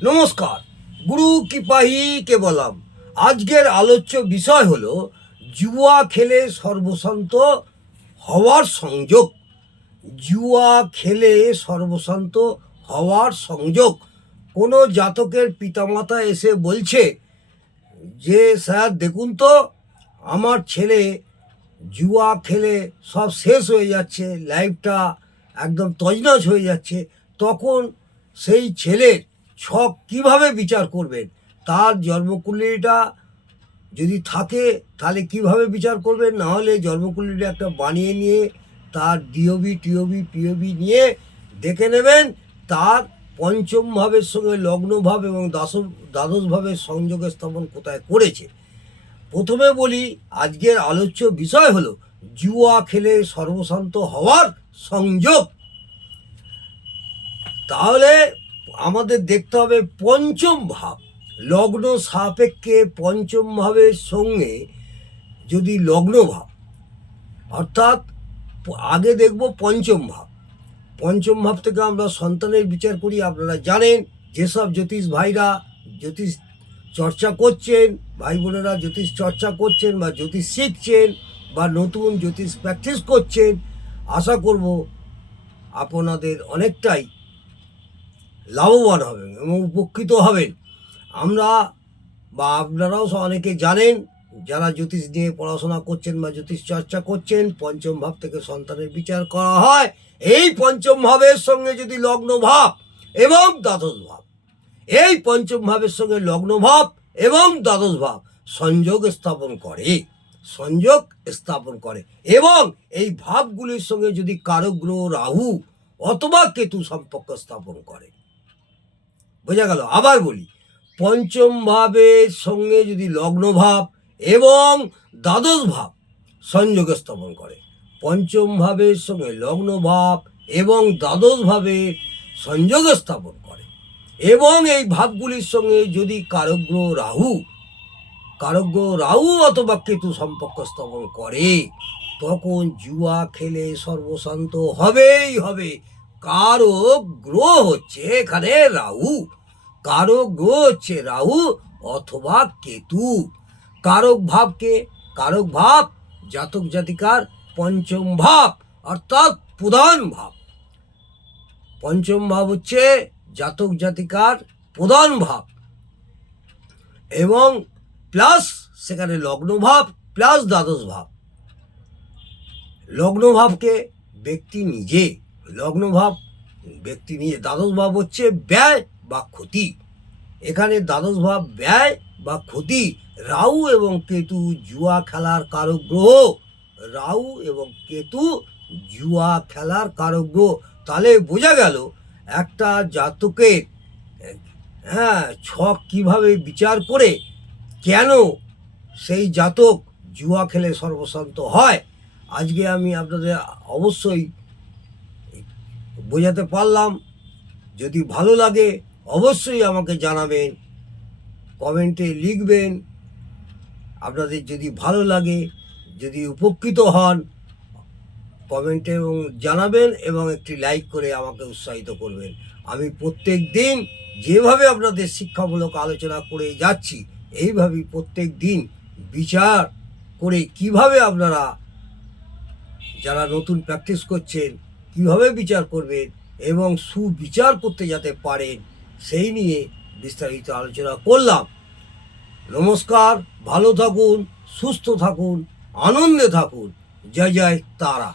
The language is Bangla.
নমস্কার, গুরু কিপাহি কে বললাম। আজকের আলোচ্য বিষয় হলো জুয়া খেলে সর্বশান্ত হওয়ার সংযোগ। জুয়া খেলে সর্বশান্ত হওয়ার সংযোগ। কোনো জাতকের পিতামাতা এসে বলছে যে স্যার দেখুন তো, আমার ছেলে জুয়া খেলে সব শেষ হয়ে যাচ্ছে, লাইফটা একদম তছনছ হয়ে যাচ্ছে। তখন সেই ছেলের ছক কিভাবে বিচার করবেন? তার জন্মকুণ্ডলীটা যদি থাকে তাহলে কিভাবে বিচার করবেন? না হলে জন্মকুণ্ডলীটা একটা বানিয়ে নিয়ে তার ডিওবি টিওবি পিওবি নিয়ে দেখে নেবেন তার পঞ্চম ভাবের সঙ্গে লগ্নভাব এবং দ্বাদশ ভাবের সংযোগে স্থাপন কোথায় করেছে। প্রথমে বলি, আজকের আলোচ্য বিষয় হলো জুয়া খেলে সর্বশান্ত হওয়ার সংযোগ। তাহলে আমাদের দেখতে হবে পঞ্চম ভাব, লগ্ন সাপেক্ষে পঞ্চম ভাবের সঙ্গে যদি লগ্ন ভাব, অর্থাৎ আগে দেখব পঞ্চম ভাব। পঞ্চম ভাব থেকে আমরা সন্তানের বিচার করি। আপনারা জানেন, যেসব জ্যোতিষ ভাইরা জ্যোতিষ চর্চা করছেন, ভাই বোনেরা জ্যোতিষ চর্চা করছেন বা জ্যোতিষ শিখছেন বা নতুন জ্যোতিষ প্র্যাকটিস করছেন, আশা করব আপনাদের অনেকটাই লাভবান হবেন এবং উপকৃত হবেন। আমরা বা আপনারাও অনেকে জানেন, যারা জ্যোতিষ নিয়ে পড়াশোনা করছেন বা জ্যোতিষ চর্চা করছেন, পঞ্চম ভাব থেকে সন্তানের বিচার করা হয়। এই পঞ্চম ভাবের সঙ্গে যদি লগ্ন ভাব এবং দ্বাদশ ভাব, এই পঞ্চম ভাবের সঙ্গে লগ্ন ভাব এবং দ্বাদশ ভাব সংযোগ স্থাপন করে এবং এই ভাবগুলির সঙ্গে যদি কারক গ্রহ রাহু অথবা কেতু সম্পর্ক স্থাপন করে। বোঝা গেল? আবার বলি, পঞ্চম ভাবের সঙ্গে যদি লগ্ন ভাব এবং দ্বাদশ ভাব সংযোগ স্থাপন করে, পঞ্চম ভাবের সঙ্গে লগ্ন ভাব এবং দ্বাদশ ভাবের সংযোগ স্থাপন করে এবং এই ভাবগুলির সঙ্গে যদি কারক গ্রহ রাহু অথবা কেতু সম্পর্ক স্থাপন করে, তখন জুয়া খেলে সর্বশান্ত হবেই হবে। কারক গ্রহ হচ্ছে এখানে রাহু, কারক গ্রহ হচ্ছে রাহু অথবা কেতু। কারক ভাব জাতক জাতিকার পঞ্চম ভাব, অর্থাৎ প্রধান ভাব। পঞ্চম ভাব হচ্ছে জাতক জাতিকার প্রধান ভাব এবং প্লাস সেখানে লগ্ন ভাব প্লাস দ্বাদশ ভাব। লগ্ন ভাবকে ব্যক্তি নিজে, দ্বাদশ ভাব হচ্ছে ব্যয় বা ক্ষতি। এখানে দ্বাদশ ভাব ব্যয় বা ক্ষতি। রাহু এবং কেতু জুয়া খেলার কারক গ্রহ, তাহলে বোঝা গেল একটা জাতকের ছক কিভাবে বিচার করে কেন সেই জাতক জুয়া খেলে সর্বশান্ত হয়। আজকে আমি আপনাদের অবশ্যই বোঝাতে পারলাম। যদি ভালো লাগে অবশ্যই আমাকে জানাবেন, কমেন্টে লিখবেন। আপনাদের যদি ভালো লাগে, যদি উপকৃত হন, কমেন্টে এবং জানাবেন এবং একটি লাইক করে আমাকে উৎসাহিত করবেন। আমি প্রত্যেক দিন যেভাবে আপনাদের শিক্ষামূলক আলোচনা করে যাচ্ছি, এইভাবেই প্রত্যেক দিন বিচার করে কিভাবে আপনারা যারা নতুন প্র্যাকটিস করছেন কিভাবে বিচার করবেন এবং সুবিচার করতে যাতে পারেন, সেই নিয়ে বিস্তারিত আলোচনা করলাম। নমস্কার, ভালো থাকুন, সুস্থ থাকুন, আনন্দে থাকুন। জয় জয় তারা।